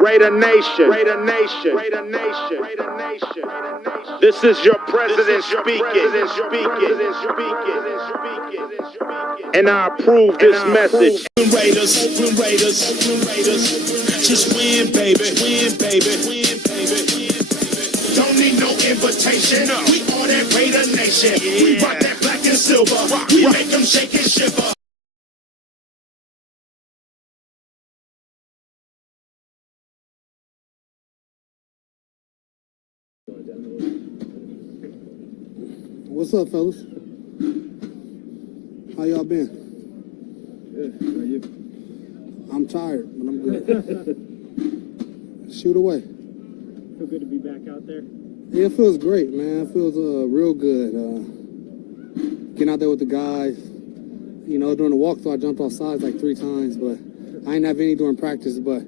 Raider Nation, Raider Nation, Raider Nation, Raider Nation. This is your president speaking. And I approve this message. Raiders, Oakland Raiders, Oakland Raiders. Just win, baby, win, baby, win, baby. Don't need no invitation. We are that Raider Nation. We rock that black and silver. We make them shake and shiver. What's up, fellas? How y'all been? Good. How are you? I'm tired, but I'm good. Shoot away. Feel good to be back out there? Yeah, it feels great, man. It feels real good. Getting out there with the guys. You know, during the walkthrough, I jumped off sides like 3 times, but I didn't have any during practice. But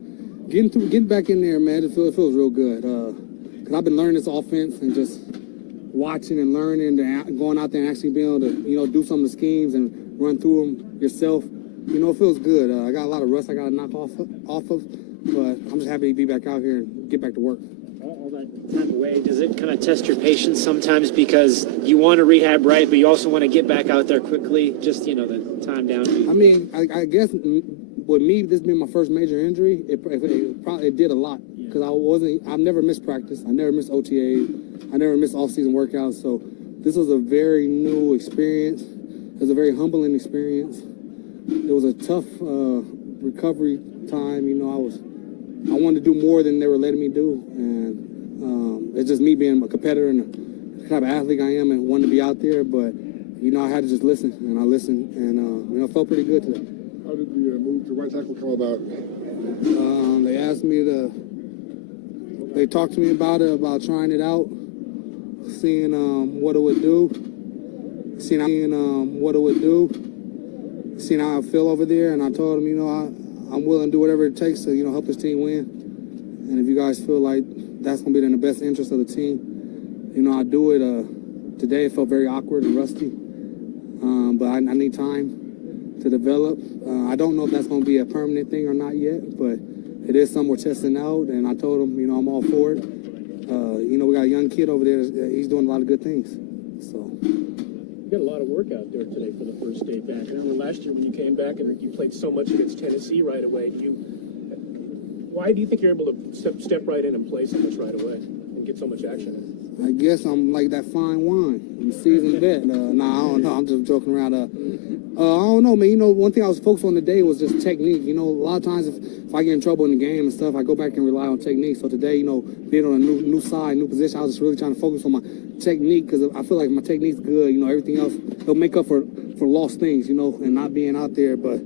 getting back in there, man, it feels real good. Because I've been learning this offense and just watching and learning and going out there and actually being able to, you know, do some of the schemes and run through them yourself. You know, it feels good. I got a lot of rust I got to knock off of, but I'm just happy to be back out here and get back to work. All that time away, does it kind of test your patience sometimes because you want to rehab right, but you also want to get back out there quickly, just, you know, the time down? I mean, I guess with me, this being my first major injury, it did a lot because I've never missed practice. I never missed OTAs. I never missed off-season workouts. So this was a very new experience. It was a very humbling experience. It was a tough recovery time. You know, I wanted to do more than they were letting me do, and it's just me being a competitor and the type of athlete I am and wanting to be out there. But you know, I had to just listen, and I listened, and you know, it felt pretty good today. How did the move to right tackle come about? They asked me they talked to me about it, about trying it out, seeing what it would do, seeing how I feel over there, and I told them, you know, I'm willing to do whatever it takes to, you know, help this team win. And if you guys feel like that's going to be in the best interest of the team, you know, I do it. Today it felt very awkward and rusty, but I need time to develop. I don't know if that's going to be a permanent thing or not yet, but it is something we're testing out, and I told him, you know, I'm all for it. You know, we got a young kid over there. He's doing a lot of good things. So. You got a lot of work out there today for the first day back. I remember last year when you came back and you played so much against Tennessee right away. Why do you think you're able to step right in and play so much right away and get so much action in? I guess I'm like that fine wine. I'm a seasoned vet. I don't know. I'm just joking around. I don't know, man. You know, one thing I was focused on today was just technique. You know, a lot of times if I get in trouble in the game and stuff, I go back and rely on technique. So today, you know, being on a new side, new position, I was just really trying to focus on my technique because I feel like my technique's good. You know, everything else, it'll make up for lost things, you know, and not being out there. But,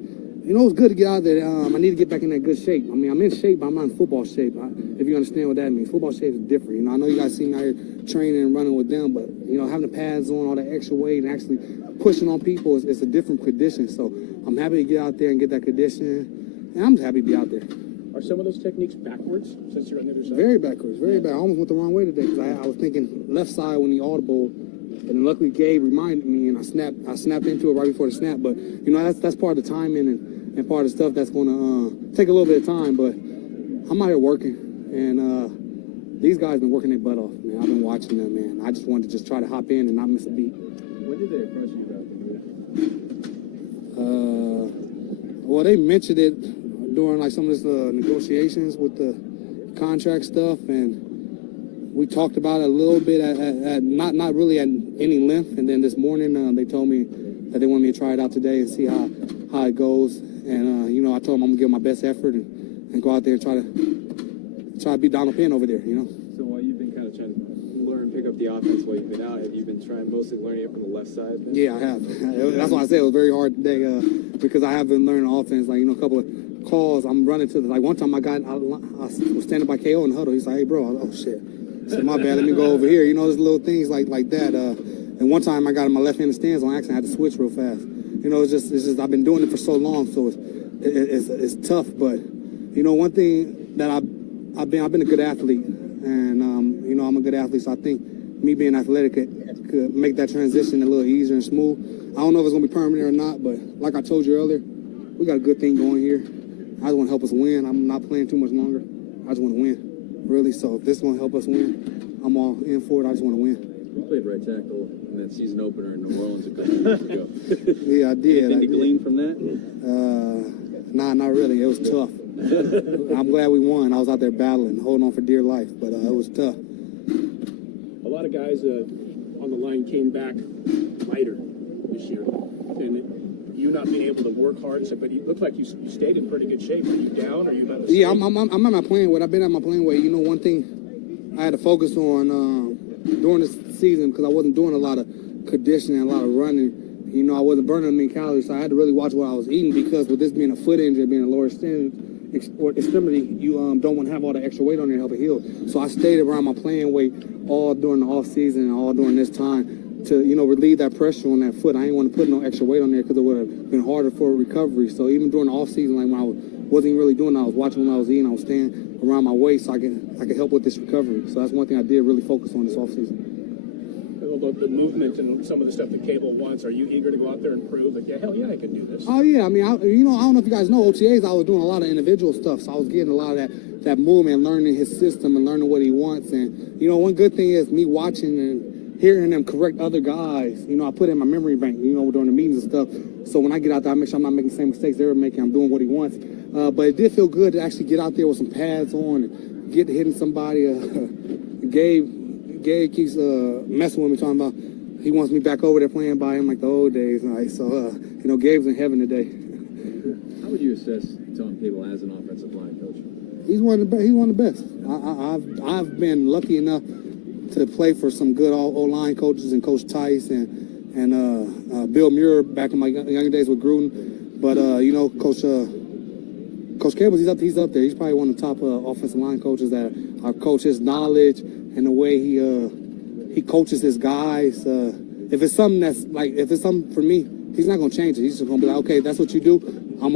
you know, it's good to get out there. I need to get back in that good shape. I mean, I'm in shape, but I'm not in football shape, if you understand what that means. Football shape is different. You know, I know you guys see me out here training and running with them, but, you know, having the pads on, all that extra weight, and actually pushing on people is a different condition. So I'm happy to get out there and get that condition, and I'm just happy to be out there. Are some of those techniques backwards since you're on the other side? Very backwards, very bad. I almost went the wrong way today because I was thinking left side when the audible, and luckily Gabe reminded me, and I snapped into it right before the snap. But you know, that's part of the timing and part of the stuff that's going to take a little bit of time. But I'm out here working, and these guys been working their butt off, man. I've been watching them, man. I just wanted to just try to hop in and not miss a beat. When did they approach you about the move? Well, they mentioned it during like some of this negotiations with the contract stuff, and we talked about it a little bit at not really at any length. And then this morning they told me that they want me to try it out today and see how it goes. And you know, I told them I'm gonna give my best effort and go out there and try to beat Donald Penn over there. You know. So while you've been kind of trying to pick up the offense while you've been out, have you been trying mostly learning it from the left side? Yeah, I have. That's why I said it was very hard today because I have been learning offense. Like, you know, a couple of calls, I'm running to like one time I was standing by KO in the huddle. He's like, hey, bro, oh shit. I said, my bad, let me go over here. You know, there's little things like that. And one time I got in my left-handed stance on accident. I had to switch real fast. You know, it's just I've been doing it for so long, so it's tough. But you know, one thing that I've been a good athlete, and you know, I'm a good athlete. So I think me being athletic could make that transition a little easier and smooth. I don't know if it's gonna be permanent or not, but like I told you earlier, we got a good thing going here. I just want to help us win. I'm not playing too much longer. I just want to win, really. So if this is going to help us win, I'm all in for it. I just want to win. You played right tackle in that season opener in New Orleans a couple years ago. Yeah, I did. Anything to glean from that? Nah, not really. It was tough. I'm glad we won. I was out there battling, holding on for dear life, but it was tough. A lot of guys on the line came back lighter this year, and you not being able to work hard. But you look like you stayed in pretty good shape. Are you down? Or are you about to? Yeah, I'm at my playing weight. I've been at my playing weight. You know, one thing I had to focus on during this season, because I wasn't doing a lot of conditioning, a lot of running. You know, I wasn't burning any calories, so I had to really watch what I was eating, because with this being a foot injury, being a lower extremity, you don't want to have all the extra weight on there to help it heal. So I stayed around my playing weight all during the off season and all during this time to, you know, relieve that pressure on that foot. I didn't want to put no extra weight on there because it would have been harder for recovery. So even during the off season, like when I wasn't really doing that, I was watching what I was eating. I was staying around my weight so I could help with this recovery. So that's one thing I did really focus on this off season. The movement and some of the stuff that Cable wants. Are you eager to go out there and prove that, yeah, hell yeah, I can do this? Oh yeah, I mean, I don't know if you guys know OTAs. I was doing a lot of individual stuff, so I was getting a lot of that movement, learning his system and learning what he wants. And you know, one good thing is me watching and hearing them correct other guys. You know, I put it in my memory bank. You know, during the meetings and stuff. So when I get out there, I make sure I'm not making the same mistakes they were making. I'm doing what he wants. But it did feel good to actually get out there with some pads on and get hitting somebody. Gabe keeps messing with me, talking about he wants me back over there playing by him like the old days. Right? So, you know, Gabe's in heaven today. How would you assess Tom Cable as an offensive line coach? He's one of the best. I've been lucky enough to play for some good O-line coaches, and Coach Tice and Bill Muir back in my younger days with Gruden. But you know, Coach Cable, he's up there. He's probably one of the top offensive line coaches that our coach, his knowledge and the way he coaches his guys. If it's something for me, he's not gonna change it. He's just gonna be like, okay, that's what you do. I'm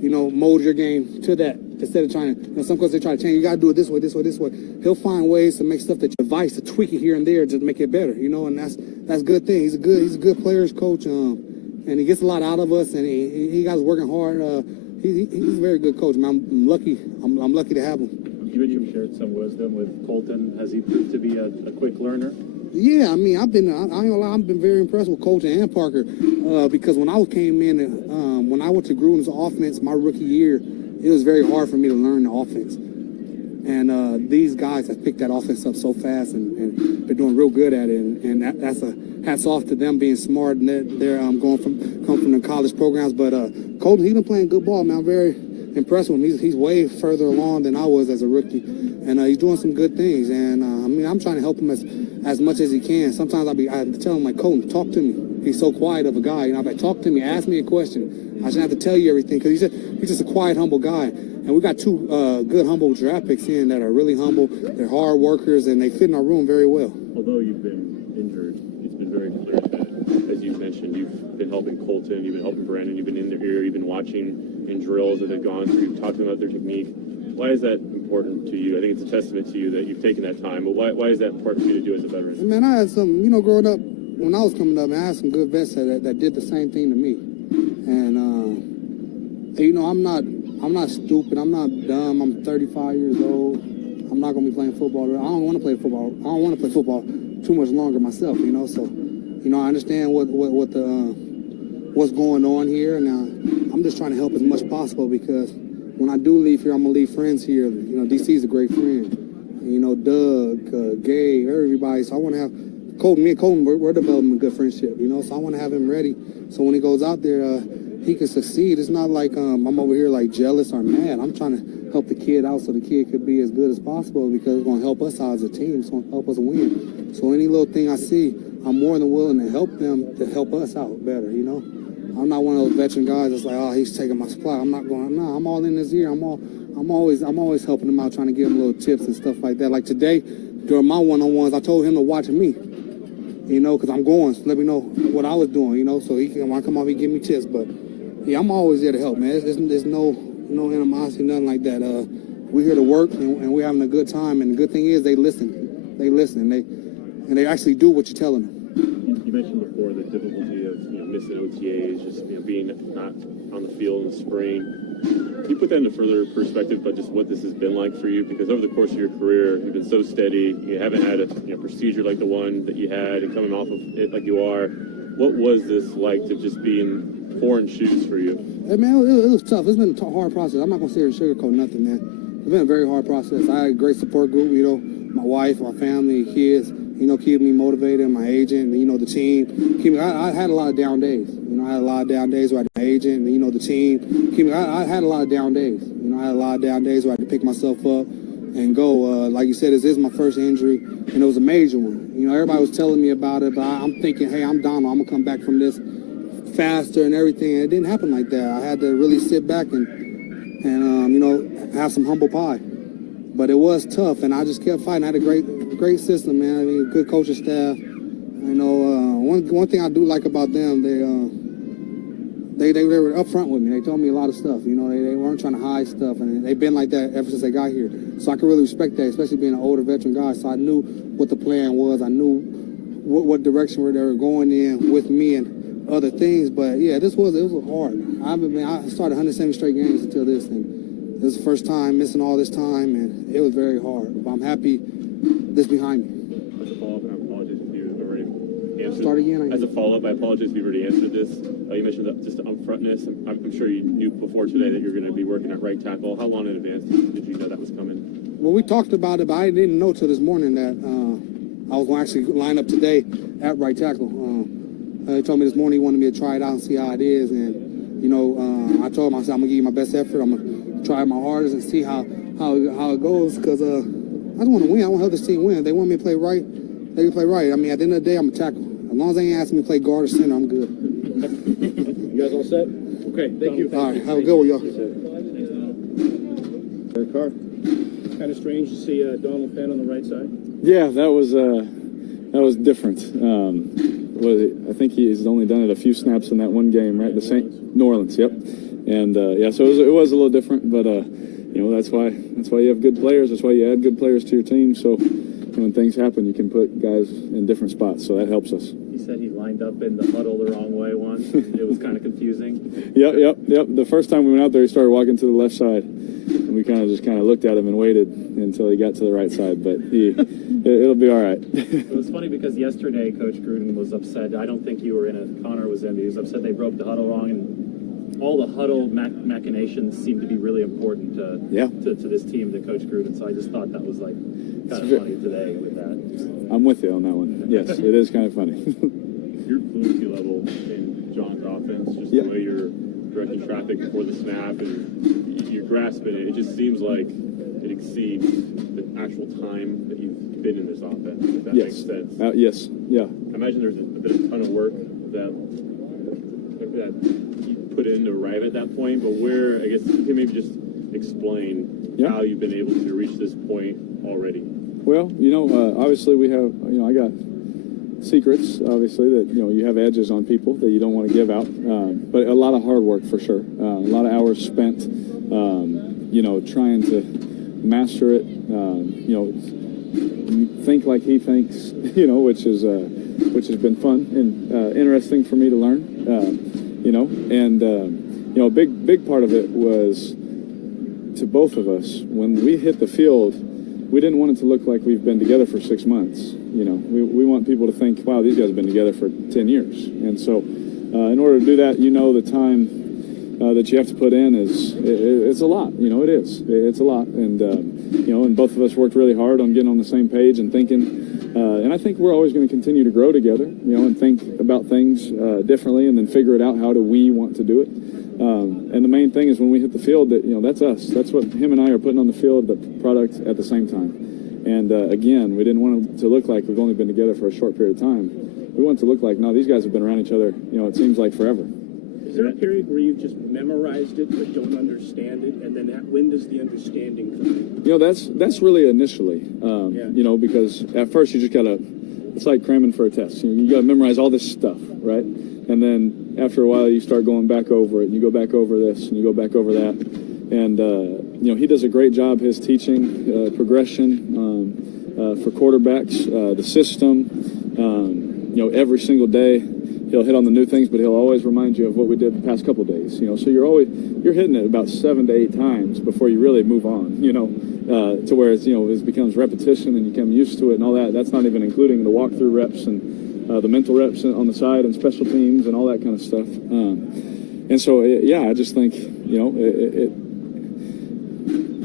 you know, mold your game to that instead of trying to. You know, some coaches they try to change. You gotta do it this way, this way, this way. He'll find ways to make stuff that you advise to tweak it here and there, just make it better. You know, and that's a good thing. He's a good players coach, and he gets a lot out of us, and he got us working hard. He's a very good coach, man. I'm lucky. I'm lucky to have him. You mentioned you shared some wisdom with Colton. Has he proved to be a quick learner? Yeah, I mean, I ain't gonna lie, I've been very impressed with Colton and Parker because when I came in, when I went to Gruden's offense my rookie year, it was very hard for me to learn the offense. And these guys have picked that offense up so fast and been doing real good at it. And that's a hats off to them being smart, and they're come from the college programs. But Colton, he's been playing good ball, man. I'm very impressed with him. He's way further along than I was as a rookie, and he's doing some good things. And I mean, I'm trying to help him as much as he can. Sometimes I tell him, like, Colton, talk to me. He's so quiet of a guy. You know, I'm like, talk to me, ask me a question. I shouldn't have to tell you everything, because he's just a quiet, humble guy. And we got two good, humble draft picks in that are really humble. They're hard workers, and they fit in our room very well. Although you've been injured, it's been very clear that, as you've mentioned, you've been helping Colton, you've been helping Brandon, you've been in their ear, you've been watching in drills that they've gone through, you've talked to them about their technique. Why is that important to you? I think it's a testament to you that you've taken that time, but why is that important for you to do as a veteran? Man, I had some, you know, growing up, when I was coming up, man, I had some good vets that did the same thing to me. And, you know, I'm not stupid. I'm not dumb. I'm 35 years old. I'm not going to be playing football. I don't want to play football. I don't want to play football too much longer myself, you know. So, you know, I understand what's going on here, and I'm just trying to help as much possible, because when I do leave here, I'm going to leave friends here. You know, DC's a great friend. You know, Doug, Gabe, everybody. So I want to have Colton. Me and Colton, we're developing a good friendship, you know. So I want to have him ready, so when he goes out there, he can succeed. It's not like I'm over here like jealous or mad. I'm trying to help the kid out so the kid could be as good as possible, because it's going to help us out as a team. It's going to help us win. So any little thing I see, I'm more than willing to help them to help us out better, you know. I'm not one of those veteran guys that's like, oh, he's taking my spot. I'm not going, no, I'm all in this year. I'm always helping him out, trying to give him little tips and stuff like that. Like today, during my one-on-ones, I told him to watch me, you know, because I'm going. So let me know what I was doing, you know, so when I come off, he give me tips. But yeah, I'm always there to help, man. There's no animosity, nothing like that. We're here to work, and we're having a good time. And the good thing is they listen. They listen, and they actually do what you're telling them. You mentioned before the difficulty of missing OTAs, just being not on the field in the spring. Can you put that into further perspective, but just what this has been like for you? Because over the course of your career, you've been so steady. You haven't had a procedure like the one that you had, and coming off of it like you are. What was this like to just be in foreign shoes for you? Hey, man, it was tough. It's been a hard process. I'm not gonna sit here and sugarcoat nothing, man. It's been a very hard process. I had a great support group, my wife, my family, kids, keeping me motivated, my agent, the team. I had a lot of down days. I had a lot of down days where I had my agent, the team. I had a lot of down days. I had a lot of down days where I had to pick myself up and go. Like you said, this is my first injury, and it was a major one. Everybody was telling me about it, but I'm thinking, hey, I'm Donald. I'm going to come back from this faster and everything. And it didn't happen like that. I had to really sit back and have some humble pie. But it was tough, and I just kept fighting. I had a great system, man. I mean, good coaching staff. One thing I do like about them, they were upfront with me. They told me a lot of stuff. They weren't trying to hide stuff, and they've been like that ever since they got here. So I can really respect that, especially being an older veteran guy. So I knew what the plan was. I knew what direction they were going in with me and other things. But yeah, it was hard. I started 170 straight games until this thing. This is the first time missing all this time, and it was very hard. But I'm happy this behind me. As a follow-up, and I apologize if you've already answered. Start again. As a follow-up, I apologize if you've already answered this. You mentioned just the upfrontness. I'm sure you knew before today that you're going to be working at right tackle. How long in advance did you know that was coming? Well, we talked about it, but I didn't know till this morning that I was going to actually line up today at right tackle. He told me this morning he wanted me to try it out and see how it is, and I told him, I said, I'm going to give you my best effort. I'm going to try my hardest and see how it goes, because I just want to win. I want to help this team win. If they want me to play right, they can play right. I mean, at the end of the day, I'm a tackle. As long as they ain't asking me to play guard or center, I'm good. You guys all set? Okay, thank you. All right, have a good one, y'all. Carr. Kind of strange to see Donald Penn on the right side. Yeah, that was different. I think he's only done it a few snaps in that one game, right? The St. New Orleans, yep. And so it was a little different, but that's why you have good players. That's why you add good players to your team. So when things happen, you can put guys in different spots. So that helps us. He said he lined up in the huddle the wrong way once. It was kind of confusing. Yep. The first time we went out there, he started walking to the left side, and we kind of looked at him and waited until he got to the right side. But it'll be all right. It was funny because yesterday Coach Gruden was upset. I don't think you were in it. Connor was in. He was upset they broke the huddle wrong, and all the huddle machinations seem to be really important to this team, to Coach Gruden. So I just thought that was kind of funny today with that. I'm with you on that one. Yes, it is kind of funny. Your fluency level in John's offense, just the way you're directing traffic before the snap and you're grasping it, it just seems like it exceeds the actual time that you've been in this offense, if that makes sense. Yes, yeah. I imagine there's a ton of work that you put in to arrive at that point, but I guess you can maybe just explain how you've been able to reach this point already. Well, obviously we have, I got secrets, obviously, that, you have edges on people that you don't want to give out. But a lot of hard work for sure. A lot of hours spent, trying to master it, think like he thinks, which has been fun and interesting for me to learn, a big part of it was to both of us. When we hit the field, we didn't want it to look like we've been together for 6 months. We want people to think, wow, these guys have been together for 10 years. And so in order to do that, the time that you have to put in it's a lot. It is. It's a lot. And, and both of us worked really hard on getting on the same page and thinking. And I think we're always going to continue to grow together, and think about things differently and then figure it out. How do we want to do it? And the main thing is when we hit the field, that that's us. That's what him and I are putting on the field, the product at the same time. And again, we didn't want it to look like we've only been together for a short period of time. We want it to look like, no, these guys have been around each other, it seems like forever. Is there a period where you've just memorized it but don't understand it, and then when does the understanding come in? That's really initially, because at first you just gotta, it's like cramming for a test. You gotta memorize all this stuff, right? And then after a while you start going back over it, and you go back over this, and you go back over that. And, he does a great job, his teaching, progression for quarterbacks, the system, every single day. he'll hit on the new things, but he'll always remind you of what we did the past couple of days. So you're hitting it about 7 to 8 times before you really move on. To where it becomes repetition and you become used to it and all that. That's not even including the walkthrough reps and the mental reps on the side and special teams and all that kind of stuff. And so I just think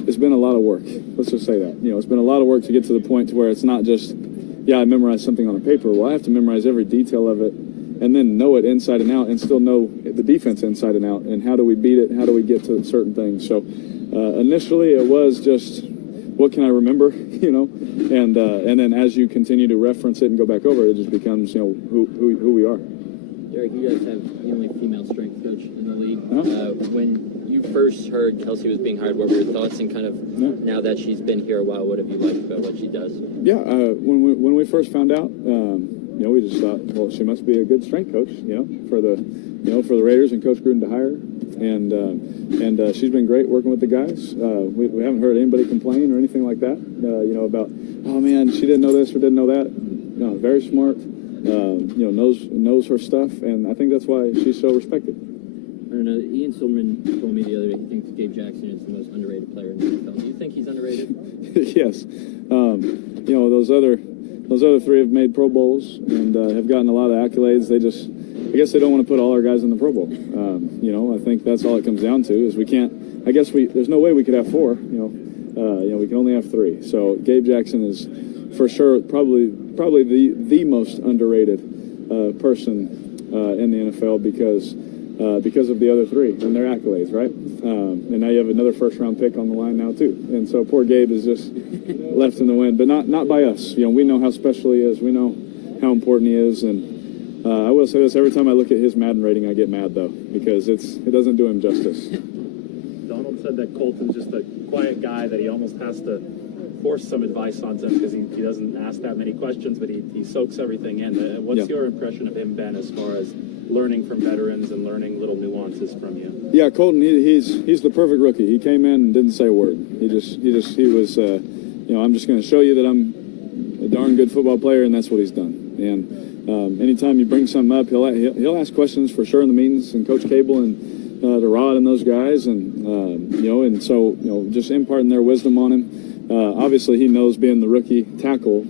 it's been a lot of work. Let's just say that. It's been a lot of work to get to the point to where it's not just, I memorized something on a paper. Well, I have to memorize every detail of it and then know it inside and out and still know the defense inside and out and how do we beat it, how do we get to certain things. So initially it was just, what can I remember, and then as you continue to reference it and go back over it, it just becomes, who we are. Derek, you guys have the only female strength coach in the league. When you first heard Kelsey was being hired, what were your thoughts? And kind of now that she's been here a while, what have you liked about what she does? Yeah, when we first found out, we just thought, well, she must be a good strength coach, for the Raiders and Coach Gruden to hire her. And she's been great working with the guys. We haven't heard anybody complain or anything like that, about, oh man, she didn't know this or didn't know that. No, very smart. Knows her stuff, and I think that's why she's so respected. I don't know. Ian Silverman told me the other day he thinks Gabe Jackson is the most underrated player in the NFL. Do you think he's underrated? Yes. Those other 3 have made Pro Bowls and have gotten a lot of accolades. I guess they don't want to put all our guys in the Pro Bowl. I think that's all it comes down to is we can't. I guess there's no way we could have 4. We can only have 3. So Gabe Jackson is for sure probably the most underrated person in the NFL because of the other 3 and their accolades, right? And now you have another first-round pick on the line now too. And so poor Gabe is just left in the wind, but not by us. We know how special he is. We know how important he is, and I will say this: every time I look at his Madden rating, I get mad though because it doesn't do him justice. Donald said that Colton's just a quiet guy that he almost has to force some advice onto him because he doesn't ask that many questions, but he soaks everything in. What's your impression of him, Ben, as far as learning from veterans and learning little nuances from you? Yeah, Colton, he's the perfect rookie. He came in and didn't say a word. He was, I'm just going to show you that I'm a darn good football player, and that's what he's done. And anytime you bring something up, he'll ask questions for sure in the meetings, and Coach Cable and to Rod and those guys, and so just imparting their wisdom on him. Obviously, he knows being the rookie tackle,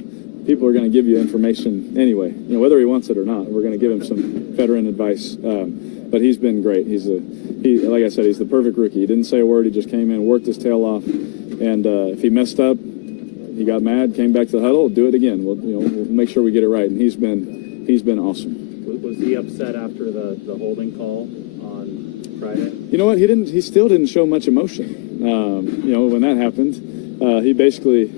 people are going to give you information anyway. Whether he wants it or not, we're going to give him some veteran advice. But he's been great. Like I said, he's the perfect rookie. He didn't say a word. He just came in, worked his tail off, and if he messed up, he got mad, came back to the huddle, do it again. We'll make sure we get it right. And he's been awesome. Was he upset after the holding call on Friday? You know what? He still didn't show much emotion. When that happened. He basically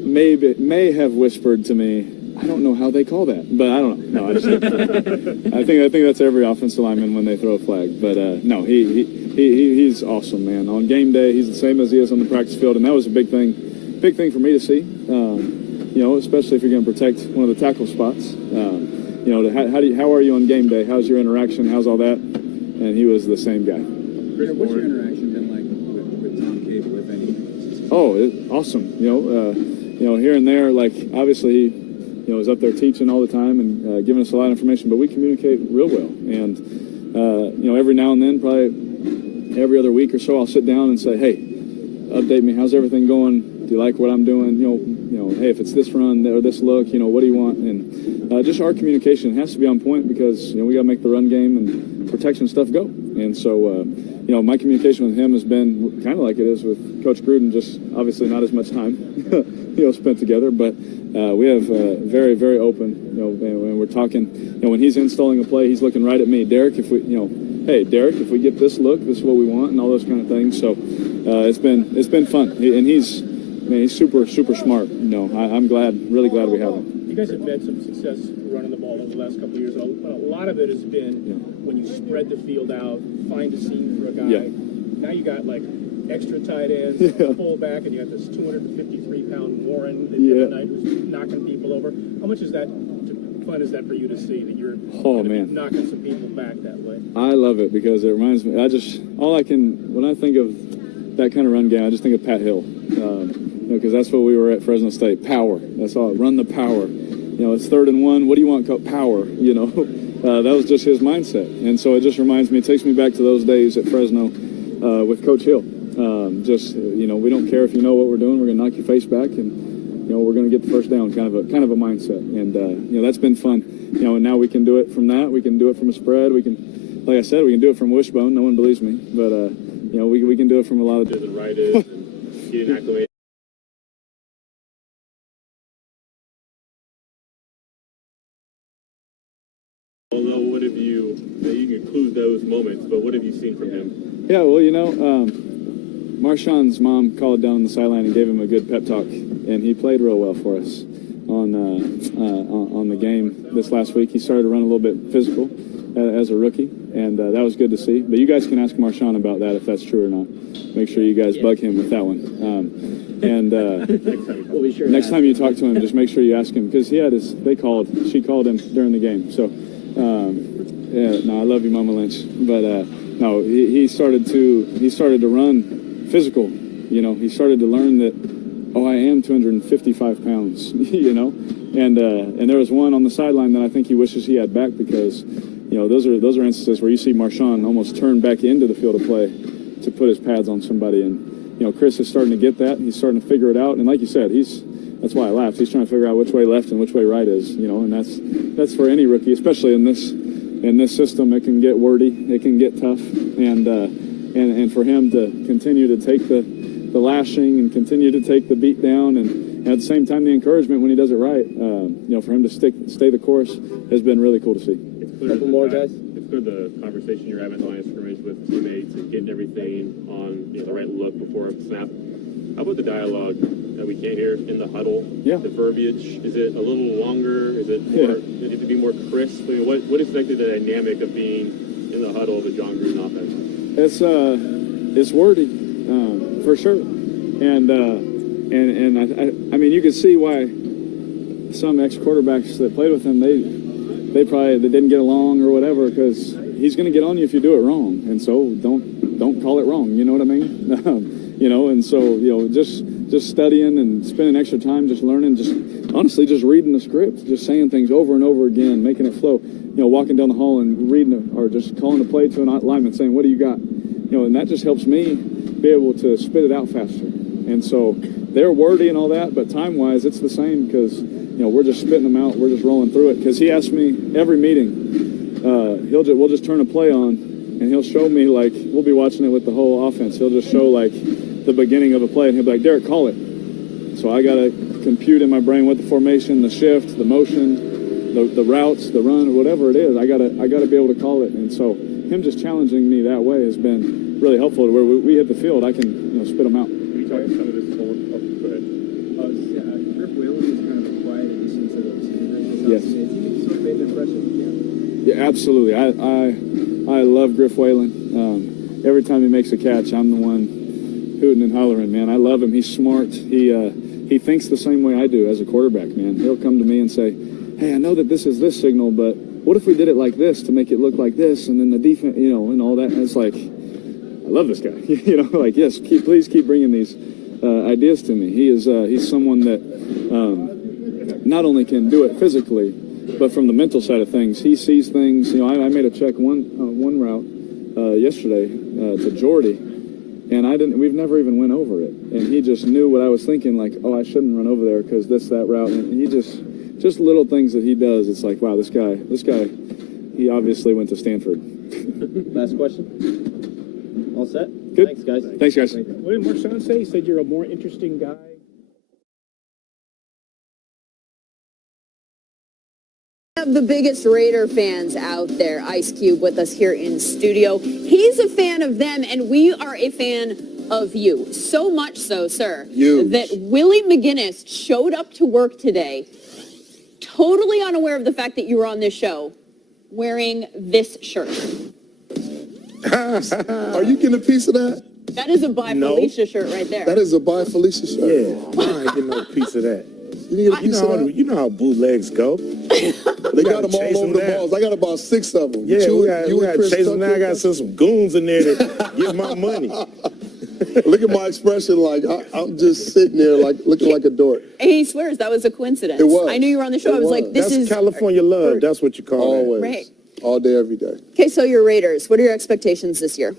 may have whispered to me, I don't know how they call that, but I don't know. No, I think that's every offensive lineman when they throw a flag. But no, he's awesome, man. On game day, he's the same as he is on the practice field, and that was a big thing for me to see. Especially if you're going to protect one of the tackle spots. How are you on game day? How's your interaction? How's all that? And he was the same guy. What's your interaction been like with Tom Cable, if any? Oh, awesome. Here and there, like obviously he, is up there teaching all the time and giving us a lot of information, but we communicate real well. And, every now and then, probably every other week or so, I'll sit down and say, hey, update me. How's everything going? Do you like what I'm doing? Hey, if it's this run or this look, what do you want? And just our communication has to be on point because, we got to make the run game and protection stuff go. And so, my communication with him has been kind of like it is with Coach Gruden, just obviously not as much time, spent together. But we have very, very open, and we're talking, when he's installing a play, he's looking right at me. Derek, if we, hey, Derek, if we get this look, this is what we want, and all those kind of things. So it's been fun. And he's super, super smart. I'm really glad we have him. You guys have had some success running the ball over the last couple of years, but a lot of it has been when you spread the field out, find a seam for a guy. Yeah. Now you got like extra tight ends, fullback, and you got this 253-pound Warren the other night who's knocking people over. How much is that fun is that for you to see that you're knocking some people back that way? I love it because it reminds me. When I think of that kind of run game, I just think of Pat Hill. Because that's what we were at Fresno State. Power. That's all. Run the power. It's 3rd and 1. What do you want? Power. that was just his mindset. And so it just reminds me, it takes me back to those days at Fresno with Coach Hill. We don't care if you know what we're doing, we're going to knock your face back, and we're going to get the first down, kind of a mindset. And that's been fun. And now we can do it from that. We can do it from a spread. We can, like I said, we can do it from wishbone. No one believes me, but we can do it from a lot of. The right is and getting acclimated. Although, what have you can include those moments, but what have you seen from him? Yeah, well, Marshawn's mom called down on the sideline and gave him a good pep talk, and he played real well for us on the game this last week. He started to run a little bit physical as a rookie, and that was good to see. But you guys can ask Marshawn about that if that's true or not. Make sure you guys bug him with that one. Next time you talk to him, just make sure you ask him, because she called him during the game. So, I love you, Mama Lynch. But no, he started to run physical. He started to learn that, I am 255 pounds. And there was one on the sideline that I think he wishes he had back, because those are instances where you see Marshawn almost turn back into the field of play to put his pads on somebody. And Chris is starting to get that. He's starting to figure it out. And like you said, that's why I laughed. He's trying to figure out which way left and which way right is. And that's for any rookie, especially in this system. It can get wordy, it can get tough, and for him to continue to take the lashing and continue to take the beat down, and at the same time the encouragement when he does it right, for him to stay the course has been really cool to see. It's clear It's clear the conversation you're having at the line of scrimmage with teammates and getting everything on the right look before a snap. How about the dialogue that we can't hear in the huddle? Yeah. The verbiage, is it a little longer? Is it more, it to be more crisp? I mean, what affected the dynamic of being in the huddle of the John Gruden offense? It's wordy, for sure. And I mean, you can see why some ex-quarterbacks that played with him, they didn't get along or whatever, because he's going to get on you if you do it wrong. And so don't call it wrong. You know what I mean? And so, just studying and spending extra time just learning, just honestly just reading the script, just saying things over and over again, making it flow. Walking down the hall and reading or just calling a play to an lineman saying, what do you got? And that just helps me be able to spit it out faster. And so they're wordy and all that, but time-wise, it's the same, because, we're just spitting them out. We're just rolling through it. Because he asks me every meeting, we'll just turn a play on, and he'll show me, like, we'll be watching it with the whole offense. He'll just show, like, the beginning of a play, and he'll be like, Derek, call it. So I got to compute in my brain what the formation, the shift, the motion, the routes, the run, or whatever it is. I gotta be able to call it. And so him just challenging me that way has been really helpful, to where we hit the field, I can spit them out. Can you talk to some of this? Go ahead. Griff Whalen is kind of a quiet addition to the receivers. Yes. Has he sort of made an impression? Yeah, absolutely. I love Griff Whalen. Every time he makes a catch, I'm the one hooting and hollering, man. I love him. He's smart. He thinks the same way I do as a quarterback, man. He'll come to me and say, hey, I know that this is this signal, but what if we did it like this to make it look like this, and then the defense, and all that. And it's like, I love this guy. Yes, please keep bringing these ideas to me. He's someone that not only can do it physically, but from the mental side of things, he sees things. I made a check one route yesterday to Jordy, and we've never even went over it, and he just knew what I was thinking, like, I shouldn't run over there because that route, and he just little things that he does. It's like, wow, this guy, he obviously went to Stanford. Last question. All set? Good. Thanks, guys. Thanks, guys. What did Marshawn say? He said you're a more interesting guy. Of the biggest Raider fans out there, Ice Cube with us here in studio. He's a fan of them, and we are a fan of you. So much so, sir, that Willie McGinnis showed up to work today, totally unaware of the fact that you were on this show, wearing this shirt. Are you getting a piece of that? That is a By Felicia shirt right there. That is a By Felicia shirt. Yeah, I ain't getting no piece of that. You didn't get a piece of that? You know how bootlegs go. They got them all over the balls. I got about 6 of them. Yeah, we got chase them now. I got some goons in there to get my money. Look at my expression, like I'm just sitting there, like looking like a dork. He swears that was a coincidence. It was. I knew you were on the show. I was like, this That's is California love. That's what you call Always. right. all day, every day. Okay, so your Raiders, what are your expectations this year?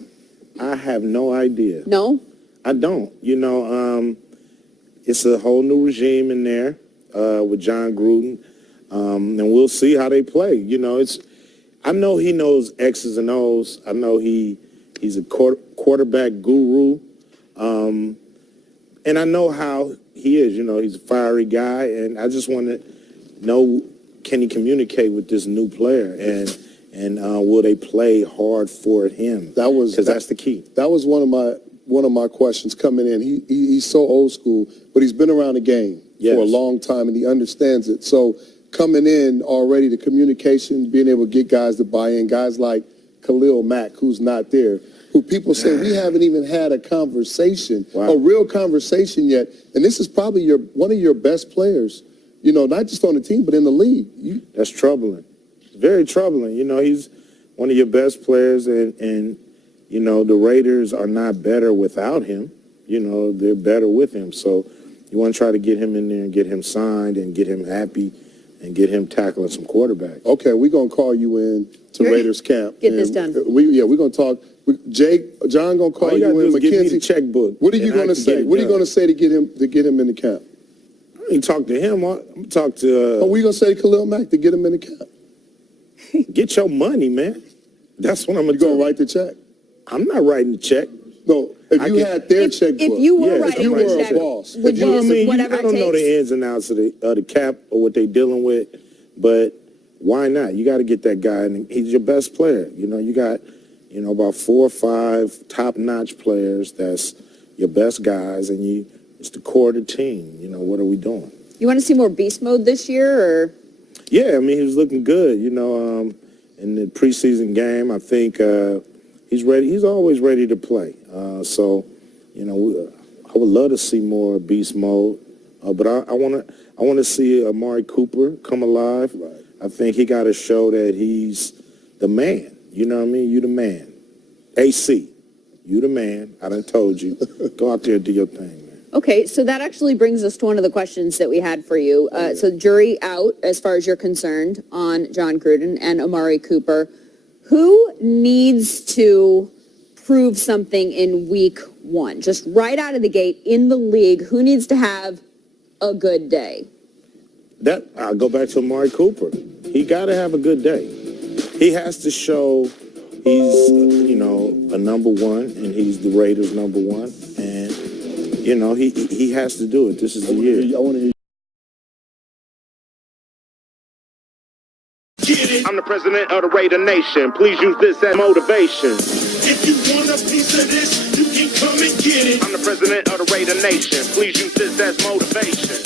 I have no idea. No? I don't. It's a whole new regime in there with John Gruden, and we'll see how they play. I know he knows X's and O's. I know he's a quarterback guru, and I know how he is. He's a fiery guy, and I just want to know, can he communicate with this new player, and will they play hard for him? Because that's the key. That was one of my questions coming in. He's so old school, but he's been around the game for a long time, and he understands it. So coming in already, the communication, being able to get guys to buy in, guys like Khalil Mack, who's not there, who people say we haven't even had a conversation, a real conversation yet. And this is probably one of your best players, not just on the team, but in the league. That's troubling. Very troubling. He's one of your best players, and the Raiders are not better without him. They're better with him. So you want to try to get him in there and get him signed and get him happy and get him tackling some quarterbacks. Okay, we're going to call you in to Raiders camp. Get this done. We're going to talk. John going to call you in. Give me the checkbook. What are you going to say? What are you going to say to get him in the camp? I ain't talk to him. I'm talk to. What are you going to say to Khalil Mack to get him in the camp? Get your money, man. That's what I'm going to do. You going to write the check? I'm not writing the check. No, if you had their checkbook. If you were writing the check, a boss. would you use whatever I don't know the ins and outs of the cap or what they dealing with, but why not? You got to get that guy, and he's your best player. You got, about 4 or 5 top-notch players. That's your best guys, and it's the core of the team. What are we doing? You want to see more beast mode this year, or? Yeah, he was looking good. In the preseason game, I think he's ready. He's always ready to play. So, I would love to see more beast mode. But I want to see Amari Cooper come alive. Right. I think he got to show that he's the man. You know what I mean? You the man. AC, you the man. I done told you. Go out there and do your thing, man. Okay, so that actually brings us to one of the questions that we had for you. So jury out, as far as you're concerned, on John Gruden and Amari Cooper. Who needs to prove something in week 1? Just right out of the gate in the league, who needs to have a good day? I'll go back to Amari Cooper. He got to have a good day. He has to show he's, a number one, and he's the Raiders' number one. And, he has to do it. This is the year. I want to hear. I'm the president of the Raider Nation. Please use this as motivation. If you want a piece of this, you can come and get it. I'm the president of the Raider Nation. Please use this as motivation.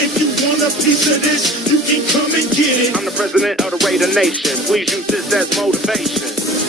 If you want a piece of this, you can come and get it. I'm the president of the Raider Nation. Please use this as motivation.